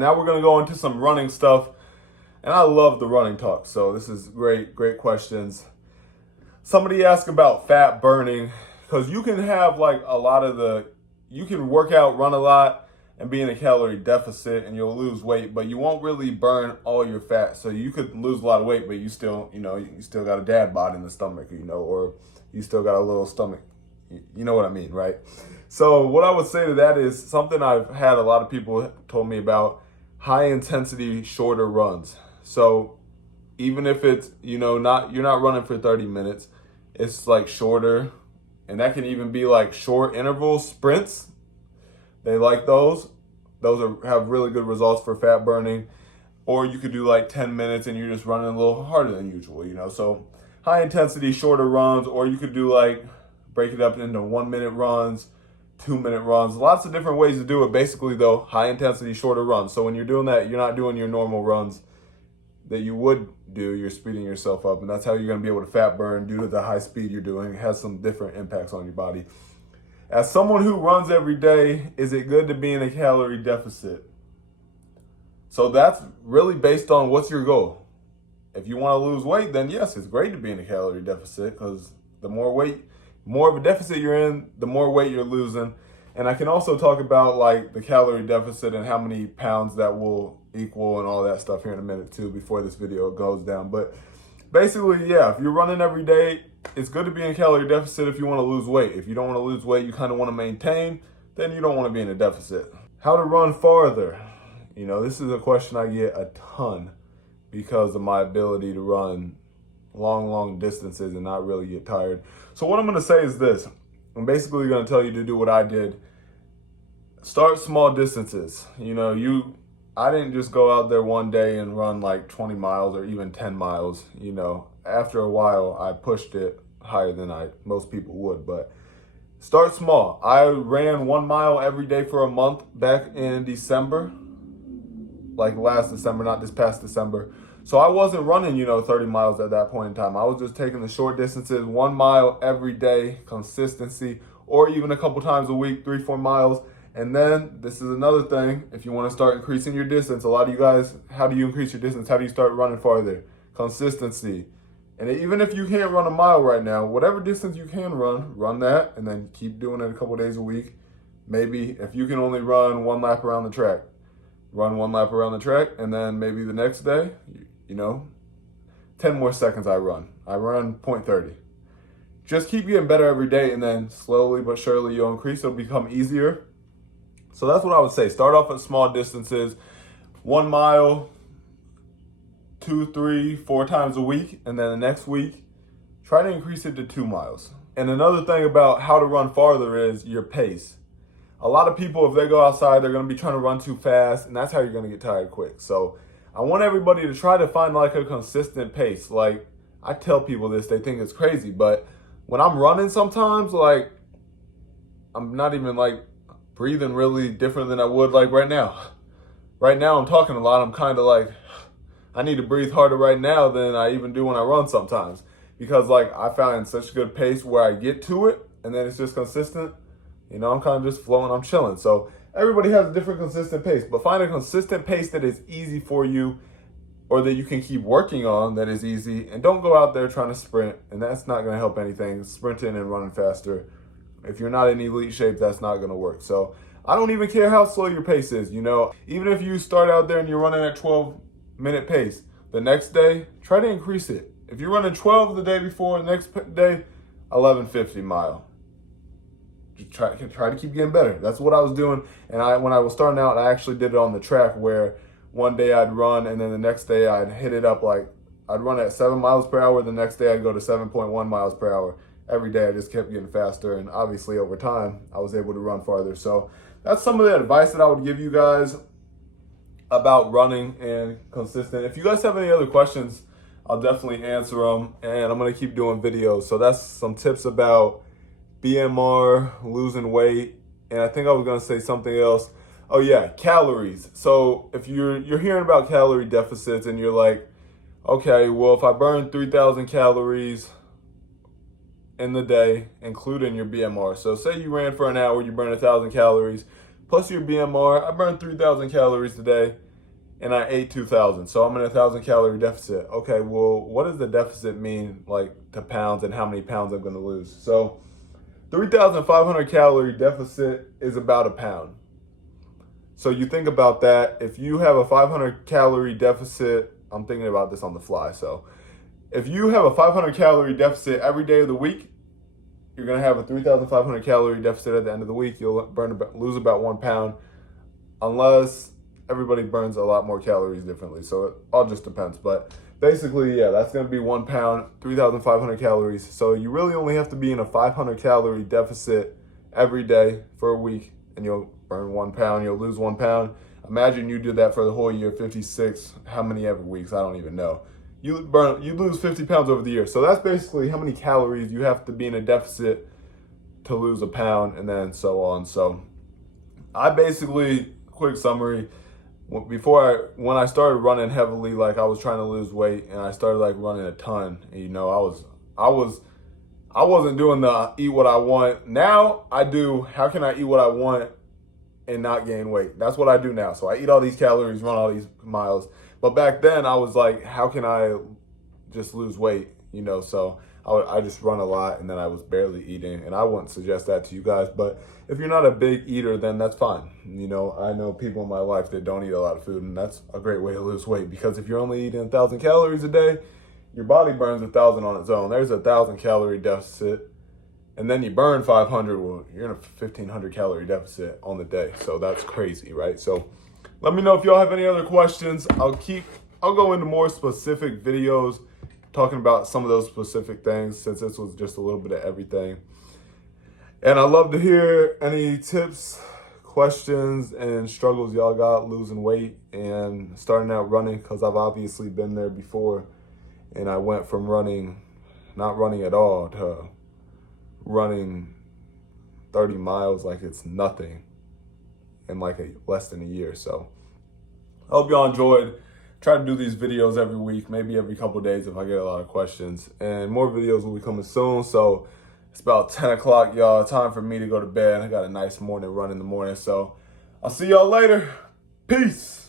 Now we're gonna go into some running stuff, and I love the running talk. So this is great questions. Somebody asked about fat burning, because you can have like you can work out, run a lot, and be in a calorie deficit, and you'll lose weight, but you won't really burn all your fat. So you could lose a lot of weight, but you still, you still got a dad bod in the stomach, or you still got a little stomach. You know what I mean, right? So what I would say to that is something I've had a lot of people told me about: high intensity, shorter runs. So even if it's, not, you're not running for 30 minutes, it's like shorter, and that can even be like short interval sprints. They like those. Have really good results for fat burning. Or you could do like 10 minutes and you're just running a little harder than usual. So high intensity, shorter runs, or you could do like break it up into 1 minute runs, 2 minute runs, lots of different ways to do it. Basically though, high intensity, shorter runs. So when you're doing that, you're not doing your normal runs that you would do, you're speeding yourself up. And that's how you're gonna be able to fat burn due to the high speed you're doing. It has some different impacts on your body. As someone who runs every day, is it good to be in a calorie deficit? So that's really based on what's your goal. If you want to lose weight, then yes, it's great to be in a calorie deficit, because the more of a deficit you're in, the more weight you're losing. And I can also talk about like the calorie deficit and how many pounds that will equal and all that stuff here in a minute too, before this video goes down. But basically, yeah, if you're running every day, it's good to be in calorie deficit if you want to lose weight. If you don't want to lose weight, you kind of want to maintain, then you don't want to be in a deficit. How to run farther? This is a question I get a ton because of my ability to run long distances and not really get tired. So what I'm going to say is this. I'm basically going to tell you to do what I did. Start small distances. I didn't just go out there one day and run like 20 miles or even 10 miles. After a while, I pushed it higher than most people would, but start small. I ran 1 mile every day for a month back in December, like last December, not this past December. So I wasn't running, 30 miles at that point in time. I was just taking the short distances, 1 mile every day, consistency, or even a couple times a week, 3-4 miles. And then this is another thing. If you want to start increasing your distance, a lot of you guys, how do you increase your distance? How do you start running farther? Consistency. And even if you can't run a mile right now, whatever distance you can run that, and then keep doing it a couple days a week. Maybe if you can only run 1 lap around the track, run 1 lap around the track, and then maybe the next day, 10 more seconds I run 0.30. Just keep getting better every day, and then slowly but surely you'll increase. It'll become easier. So that's what I would say. Start off at small distances, 1 mile, 2, 3, 4 times a week. And then the next week, try to increase it to 2 miles. And another thing about how to run farther is your pace. A lot of people, if they go outside, they're going to be trying to run too fast, and that's how you're going to get tired quick. So I want everybody to try to find like a consistent pace. Like I tell people this, they think it's crazy, but when I'm running sometimes, like I'm not even like breathing really different than I would like right now. Right now I'm talking a lot. I'm kind of like, I need to breathe harder right now than I even do when I run sometimes, because like I found such good pace where I get to it and then it's just consistent. I'm kind of just flowing, I'm chilling. So everybody has a different consistent pace, but find a consistent pace that is easy for you, or that you can keep working on that is easy. And don't go out there trying to sprint, and that's not going to help anything. Sprinting and running faster, if you're not in elite shape, that's not going to work. So I don't even care how slow your pace is. Even if you start out there and you're running at 12-minute pace, the next day, try to increase it. If you're running 12 the day before, the next day, 11:50 mile. Try to keep getting better. That's what I was doing. And when I was starting out, I actually did it on the track, where one day I'd run, and then the next day I'd hit it up, like I'd run at 7 miles per hour. The next day I'd go to 7.1 miles per hour. Every day I just kept getting faster, and obviously over time I was able to run farther. So that's some of the advice that I would give you guys about running and consistent. If you guys have any other questions, I'll definitely answer them, and I'm going to keep doing videos. So that's some tips about BMR, losing weight, and I think I was gonna say something else. Oh yeah, calories. So if you're hearing about calorie deficits and you're like, okay, well if I burn 3,000 calories in the day, including your BMR. So say you ran for an hour, you burn 1,000 calories, plus your BMR, I burned 3,000 calories today. and I ate 2,000. So I'm in a 1,000 calorie deficit. Okay, well, what does the deficit mean, like, to pounds and how many pounds I'm going to lose? So 3,500 calorie deficit is about a pound. So you think about that. If you have a 500 calorie deficit, I'm thinking about this on the fly. So if you have a 500 calorie deficit every day of the week, you're going to have a 3,500 calorie deficit at the end of the week. You'll lose about 1 pound, unless everybody burns a lot more calories differently. So it all just depends. But basically, yeah, that's going to be 1 pound, 3,500 calories. So you really only have to be in a 500 calorie deficit every day for a week, and you'll burn 1 pound, you'll lose 1 pound. Imagine you did that for the whole year, 56, how many ever weeks, I don't even know. You lose 50 pounds over the year. So that's basically how many calories you have to be in a deficit to lose a pound, and then so on. So I basically, quick summary, when I started running heavily, like I was trying to lose weight, and I started like running a ton, and you know, I wasn't doing the eat what I want. Now I do, how can I eat what I want and not gain weight? That's what I do now. So I eat all these calories, run all these miles. But back then I was like, how can I just lose weight? You know, so I just run a lot, and then I was barely eating, and I wouldn't suggest that to you guys. But if you're not a big eater, then that's fine. You know, I know people in my life that don't eat a lot of food, and that's a great way to lose weight, because if you're only eating 1,000 calories a day, your body burns 1,000 on its own. There's a 1,000 calorie deficit, and then you burn 500. Well, you're in a 1,500 calorie deficit on the day. So that's crazy, right? So let me know if y'all have any other questions. I'll go into more specific videos talking about some of those specific things, since this was just a little bit of everything. And I'd love to hear any tips, questions, and struggles y'all got losing weight and starting out running, because I've obviously been there before. And I went from not running at all, to running 30 miles like it's nothing in like less than a year. So I hope y'all enjoyed. Try to do these videos every week, maybe every couple of days if I get a lot of questions. And more videos will be coming soon. So it's about 10 o'clock, y'all. Time for me to go to bed. I got a nice morning run in the morning. So I'll see y'all later. Peace.